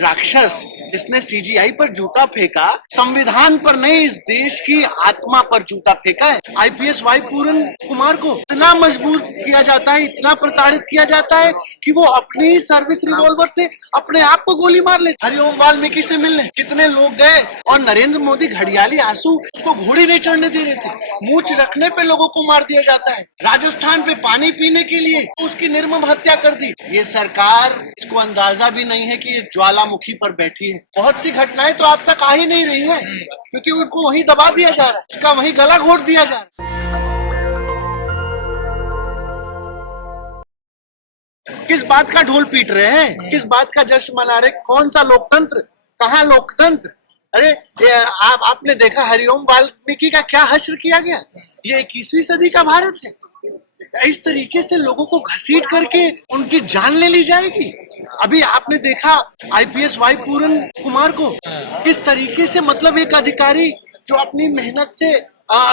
राक्षस जिसने सीजीआई पर जूता फेंका, संविधान पर नहीं इस देश की आत्मा पर जूता फेंका है। आईपीएस वाई पूरन कुमार को इतना मजबूर किया जाता है, इतना प्रताड़ित किया जाता है कि वो अपनी सर्विस रिवॉल्वर से अपने आप को गोली मार ले। हरिओम वाल्मीकि से मिलने कितने लोग गए और नरेंद्र मोदी घड़ियाली आंसू उसको घोड़ी नहीं चढ़ने दे रहे थे। मूंछ रखने पे लोगों को मार दिया जाता है। राजस्थान पे पानी पीने के लिए उसकी निर्मम हत्या कर दी। ये सरकार, इसको अंदाजा भी नहीं है कि ये ज्वालामुखी पर बैठी है। बहुत सी घटनाएं तो आप तक आ ही नहीं रही है क्योंकि उनको वहीं दबा दिया जा रहा है, उसका वहीं गला घोट दिया जा रहा है। किस बात का ढोल पीट रहे हैं, किस बात का जश्न मना रहे? कौन सा लोकतंत्र, कहाँ लोकतंत्र? अरे आपने देखा हरिओम वाल्मीकि का क्या हश्र किया गया? ये 21वीं सदी का भारत है। इस तरीके से लोगों को घसीट करके उनकी जान ले ली जाएगी। अभी आपने देखा आईपीएस वाई पूरन कुमार को किस तरीके से, मतलब एक अधिकारी जो अपनी मेहनत से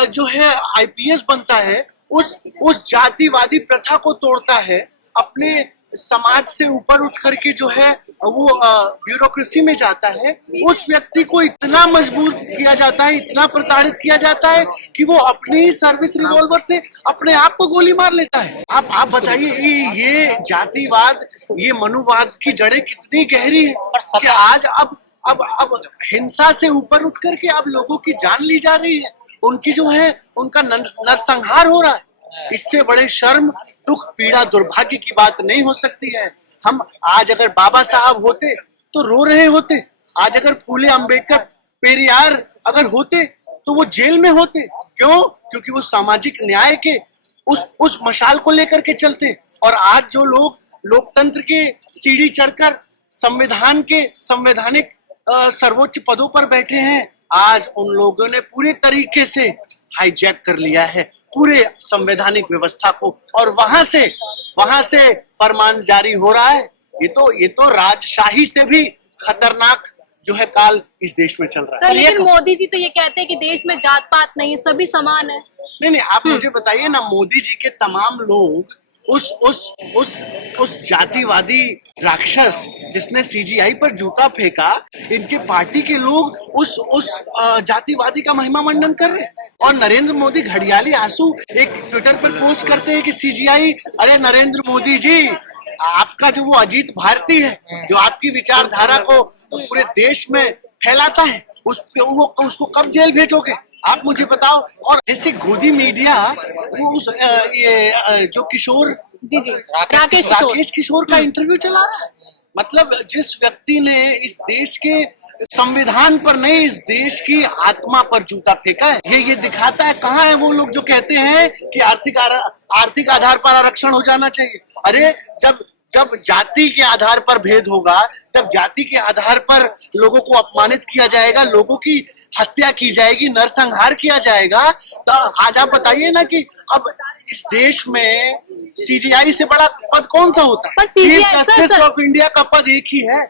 जो है आईपीएस बनता है, उस जातिवादी प्रथा को तोड़ता है, अपने समाज से ऊपर उठ करके जो है वो ब्यूरोक्रेसी में जाता है। उस व्यक्ति को इतना मजबूर किया जाता है, इतना प्रताड़ित किया जाता है कि वो अपनी सर्विस रिवॉल्वर से अपने आप को गोली मार लेता है। आप बताइए ये जातिवाद, ये मनुवाद की जड़ें कितनी गहरी है कि आज अब हिंसा से ऊपर उठ करके अब लोगों की जान ली जा रही है, उनकी जो है उनका नरसंहार हो रहा है। इससे बड़े शर्म, दुख, पीड़ा, दुर्भाग्य की बात नहीं हो सकती है। हम आज अगर बाबा साहब होते तो रो रहे होते, आज अगर फूले अंबेडकर, पेरियार अगर होते तो वो जेल में होते। क्यों? क्योंकि वो सामाजिक न्याय के उस मशाल को लेकर के चलते। और आज जो लोग लोकतंत्र के सीढ़ी चढ़कर संविधान के संवैधानिक सर्वोच्च पदों पर बैठे हैं, आज उन लोगों ने पूरे तरीके से हाईजैक कर लिया है पूरे संवैधानिक व्यवस्था को, और वहां से फरमान जारी हो रहा है। ये तो राजशाही से भी खतरनाक जो है काल इस देश में चल रहा है। सर, लेकिन मोदी जी तो ये कहते हैं कि देश में जात पात नहीं, सभी समान है। नहीं, आप मुझे बताइए ना, मोदी जी के तमाम लोग उस जातिवादी राक्षस जिसने सीजीआई पर जूता फेंका, इनके पार्टी के लोग उस जातिवादी का महिमा मंडन कर रहे हैं। और नरेंद्र मोदी घड़ियाली आंसू एक ट्विटर पर पोस्ट करते हैं कि सीजीआई, अरे नरेंद्र मोदी जी, आपका जो वो अजीत भारती है जो आपकी विचारधारा को पूरे देश में फैलाता है, उसको कब जेल भेजोगे? आप मुझे बताओ। और जैसे गोदी मीडिया वो ये जो किशोर जी राकेश किशोर का इंटरव्यू चला रहा है। मतलब जिस व्यक्ति ने इस देश के संविधान पर नहीं इस देश की आत्मा पर जूता फेंका है, ये दिखाता है कहाँ है वो लोग जो कहते हैं कि आर्थिक आधार पर आरक्षण हो जाना चाहिए। अरे जब जाति के आधार पर भेद होगा, जब जाति के आधार पर लोगों को अपमानित किया जाएगा, लोगों की हत्या की जाएगी, नरसंहार किया जाएगा, तो आज आप बताइए ना कि अब इस देश में सीजीआई से बड़ा पद कौन सा होता है? चीफ जस्टिस ऑफ इंडिया का पद एक ही है।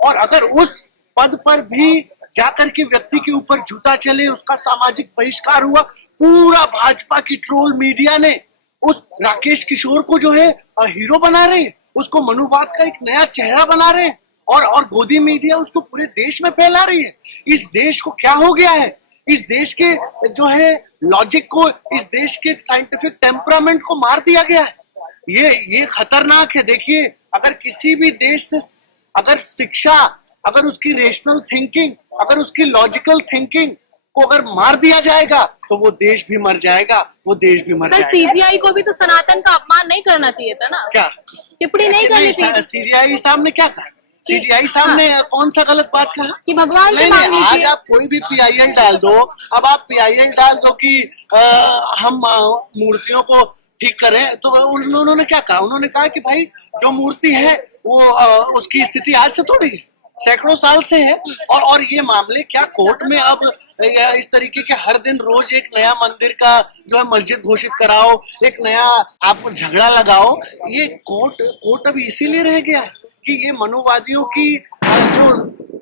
और अगर उस पद पर भी जाकर के व्यक्ति के ऊपर जूता चले, उसका सामाजिक बहिष्कार हुआ, पूरा भाजपा की ट्रोल मीडिया ने उस राकेश किशोर को जो है हीरो बना रहे हैं, उसको मनुवाद का एक नया चेहरा बना रहे हैं, और गोदी मीडिया उसको पूरे देश में फैला रही है। इस देश को क्या हो गया है? इस देश के जो है लॉजिक को, इस देश के साइंटिफिक टेम्परामेंट को मार दिया गया है। ये खतरनाक है। देखिए, अगर किसी भी देश से अगर शिक्षा, अगर उसकी रेशनल थिंकिंग, अगर उसकी लॉजिकल थिंकिंग को अगर मार दिया जाएगा तो वो देश भी मर जाएगा, वो देश भी मर जाएगा। सीजीआई को भी तो सनातन का अपमान नहीं करना चाहिए था ना? क्या टिप्पणी नहीं करनी चाहिए? सीजीआई साहब ने क्या कहा? सीजीआई साहब ने कौन सा गलत बात कहा कि भगवान से मांग लीजिए? आज आप कोई भी पीआईएल डाल दो, अब आप पीआईएल डाल दो कि हम मूर्तियों को ठीक करें, तो उन्होंने क्या कहा? उन्होंने कहा कि भाई जो मूर्ति है वो उसकी स्थिति आज से थोड़ी है, सैकड़ों साल से है। और ये मामले क्या कोर्ट में अब इस तरीके के हर दिन रोज एक नया मंदिर का जो है मस्जिद घोषित कराओ, एक नया आप झगड़ा लगाओ। ये कोर्ट अब इसीलिए रह गया है कि ये मनुवादियों की जो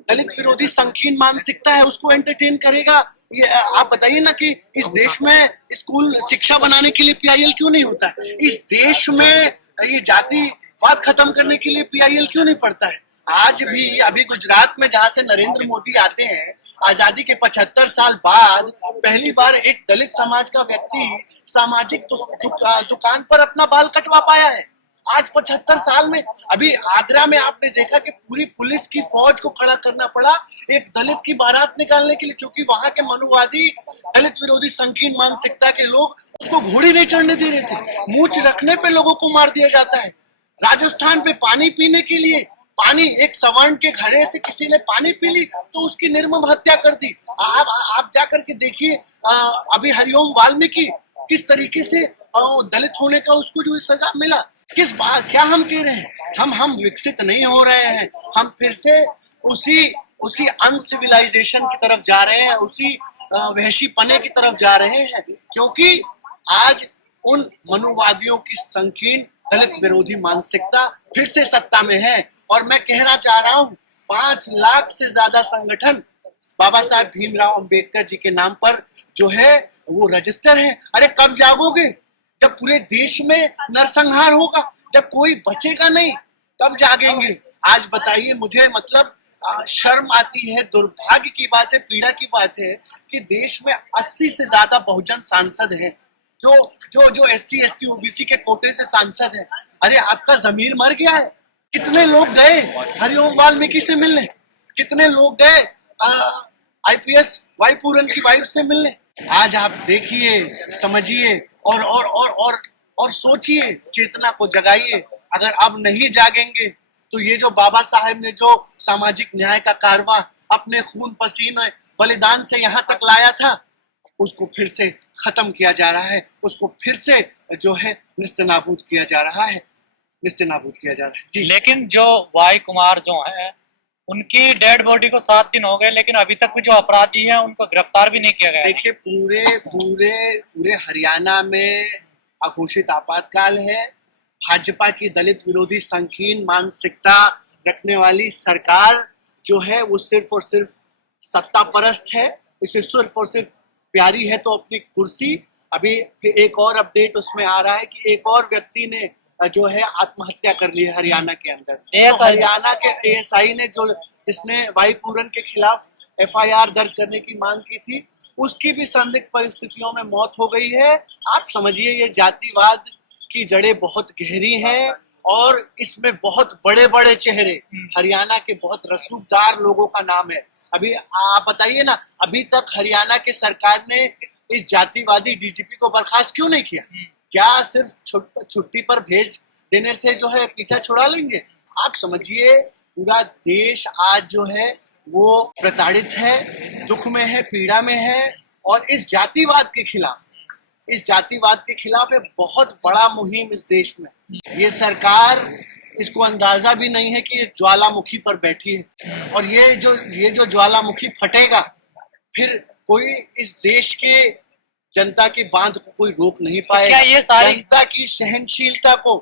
दलित विरोधी संकीर्ण मानसिकता है उसको एंटरटेन करेगा। ये आप बताइए ना कि इस देश में स्कूल शिक्षा बनाने के लिए पीआईएल क्यों नहीं होता है? इस देश में ये जातिवाद खत्म करने के लिए पीआईएल क्यों नहीं पढ़ता है? आज भी अभी गुजरात में जहां से नरेंद्र मोदी आते हैं, आजादी के 75 साल बाद पहली बार एक दलित समाज का व्यक्ति सामाजिक दुकान पर अपना बाल कटवा पाया है। आज 75 साल में अभी आगरा में आपने देखा कि पूरी पुलिस की फौज को खड़ा करना पड़ा एक दलित की बारात निकालने के लिए, क्योंकि वहां के मनुवादी दलित विरोधी संकीर्ण मानसिकता के लोग उसको घोड़ी नहीं चढ़ने दे रहे थे। मूंछ रखने पे लोगों को मार दिया जाता है। राजस्थान पे पानी पीने के लिए पानी, एक सवर्ण के घड़े से किसी ने पानी पी ली तो उसकी निर्मम हत्या कर दी। आप जाकर के देखिए अभी हरिओम वाल्मीकि किस तरीके से दलित होने का उसको जो सजा मिला। किस बात, क्या हम कह रहे हैं? हम विकसित नहीं हो रहे हैं, हम फिर से उसी अनसिविलाइजेशन की तरफ जा रहे हैं, उसी वहशी पने की तरफ जा रहे हैं, क्योंकि आज उन मनुवादियों की संकीर्ण दलित विरोधी मानसिकता फिर से सत्ता में है। और मैं कहना चाह रहा हूं 5 लाख से ज्यादा संगठन बाबा साहेब भीमराव अंबेडकर जी के नाम पर जो है वो रजिस्टर है। अरे कब जागोगे? जब पूरे देश में नरसंहार होगा, जब कोई बचेगा नहीं, तब जागेंगे। आज बताइए मुझे, मतलब शर्म आती है, दुर्भाग्य की बात है, पीड़ा की बात है कि देश में 80 से ज्यादा बहुजन सांसद हैं, जो SC ST OBC के कोटे से सांसद है। अरे आपका जमीर मर गया है? कितने लोग गए हरिओम वाल्मीकि से मिलने? कितने लोग गए IPS वाई पूरन की वाइफ से मिलने? आज आप देखिए, समझिए और सोचिए, चेतना को जगाइए। अगर अब नहीं जागेंगे तो ये जो बाबा साहेब ने जो सामाजिक न्याय का कारवां अपने खून पसीने बलिदान से यहाँ तक लाया था, उसको फिर से खत्म किया जा रहा है, उसको फिर से जो है निस्तेनाबूद किया जा रहा है, निस्तेनाबूद किया जा रहा है जी। लेकिन जो वाई कुमार जो है, उनकी डेड बॉडी को 7 दिन हो गए, लेकिन अभी तक भी जो अपराधी हैं उनको गिरफ्तार भी नहीं किया गया। देखिए पूरे हरियाणा में अघोषित आपातकाल है। भाजपा की दलित विरोधी संकीर्ण मानसिकता रखने वाली सरकार जो है वो सिर्फ और सिर्फ सत्ता परस्त है। इसे सिर्फ और सिर्फ प्यारी है तो अपनी कुर्सी। अभी एक और अपडेट उसमें आ रहा है कि एक और व्यक्ति ने जो है आत्महत्या कर ली है हरियाणा के अंदर। तो हरियाणा के ASI ने जिसने वाई पूरन के खिलाफ FIR दर्ज करने की मांग की थी, उसकी भी संदिग्ध परिस्थितियों में मौत हो गई है। आप समझिए ये जातिवाद की जड़ें बहुत गहरी हैं और इसमें बहुत बड़े बड़े चेहरे, हरियाणा के बहुत रसूखदार लोगों का नाम है। अभी आप बताइए ना, अभी तक हरियाणा के सरकार ने इस जातिवादी DGP को बर्खास्त क्यों नहीं किया? क्या सिर्फ छुट्टी पर भेज देने से जो है पीछा छुड़ा लेंगे? आप समझिए पूरा देश आज जो है वो प्रताड़ित है, दुख में है, पीड़ा में है। और इस जातिवाद के खिलाफ एक बहुत बड़ा मुहिम इस देश में। ये सरकार, इसको अंदाजा भी नहीं है कि ये ज्वालामुखी पर बैठी है और ये जो ज्वालामुखी फटेगा, फिर कोई इस देश के जनता की बांध को कोई रोक नहीं पाएगा। क्या ये सारी जनता की सहनशीलता को,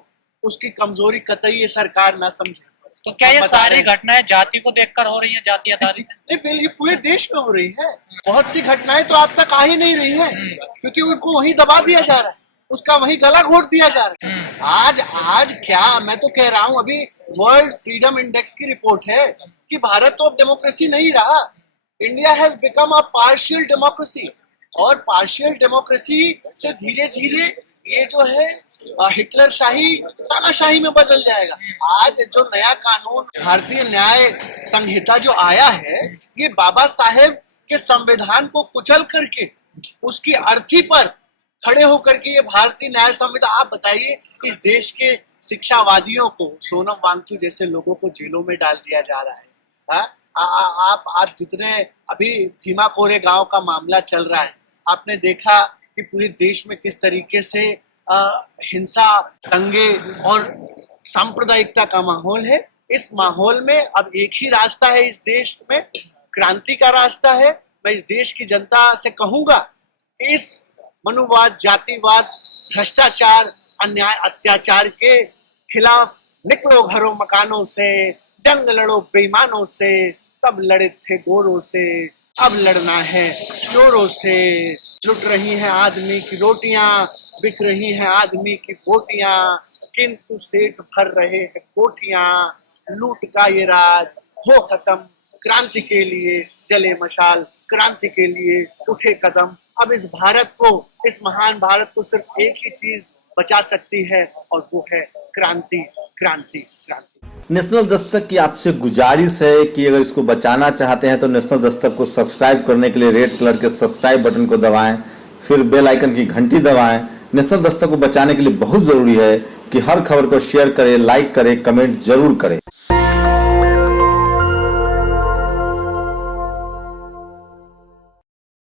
उसकी कमजोरी कतई ये सरकार ना समझे। तो क्या ये सारी घटनाएं जाति को देखकर हो रही है, जाति आधारित? नहीं, ये पूरे देश में हो रही है। बहुत सी घटनाएं तो आप तक आ ही नहीं रही है क्योंकि उनको वहीं दबा दिया जा रहा है, उसका वहीं गला घोट दिया जा रहा है। आज क्या मैं तो कह रहा हूँ, अभी वर्ल्ड फ्रीडम इंडेक्स की रिपोर्ट है कि भारत तो अब डेमोक्रेसी नहीं रहा। India has become a partial democracy और पार्शियल डेमोक्रेसी से धीरे धीरे ये जो है हिटलर शाही, तानाशाही में बदल जाएगा। आज जो नया कानून भारतीय न्याय संहिता जो आया है, ये बाबा साहेब के संविधान को कुचल करके उसकी अर्थी पर खड़े होकर के ये भारतीय न्याय संहिता, आप बताइए इस देश के शिक्षावादियों को, सोनम वांगचुक जैसे लोगों को जेलों में डाल दिया जा रहा है। आप जितने अभी भीमा कोरे गांव का मामला चल रहा है, आपने देखा कि पूरे देश में किस तरीके से हिंसा, दंगे और सांप्रदायिकता का माहौल है। इस माहौल में अब एक ही रास्ता है इस देश में, क्रांति का रास्ता है। मैं इस देश की जनता से कहूंगा कि इस मनुवाद, जातिवाद, भ्रष्टाचार, अन्याय, अत्याचार के खिलाफ निकलो घरों मकानों से, जंग लड़ो बेईमानों से, तब लड़े थे गोरों से, अब लड़ना है चोरों से। लुट रही हैं आदमी की रोटियां, बिक रही हैं आदमी की बोटियां, किंतु सेठ भर रहे हैं कोठियां। लूट का ये राज हो खत्म, क्रांति के लिए जले मशाल, क्रांति के लिए उठे कदम। अब इस भारत को, इस महान भारत को सिर्फ एक ही चीज बचा सकती है और वो है क्रांति, क्रांति, क्रांति। नेशनल दस्तक की आपसे गुजारिश है कि अगर इसको बचाना चाहते हैं तो नेशनल दस्तक को सब्सक्राइब करने के लिए रेड कलर के सब्सक्राइब बटन को दबाएं, फिर बेल आइकन की घंटी दबाएं। नेशनल दस्तक को बचाने के लिए बहुत जरूरी है कि हर खबर को शेयर करें, लाइक करें, कमेंट जरूर करें।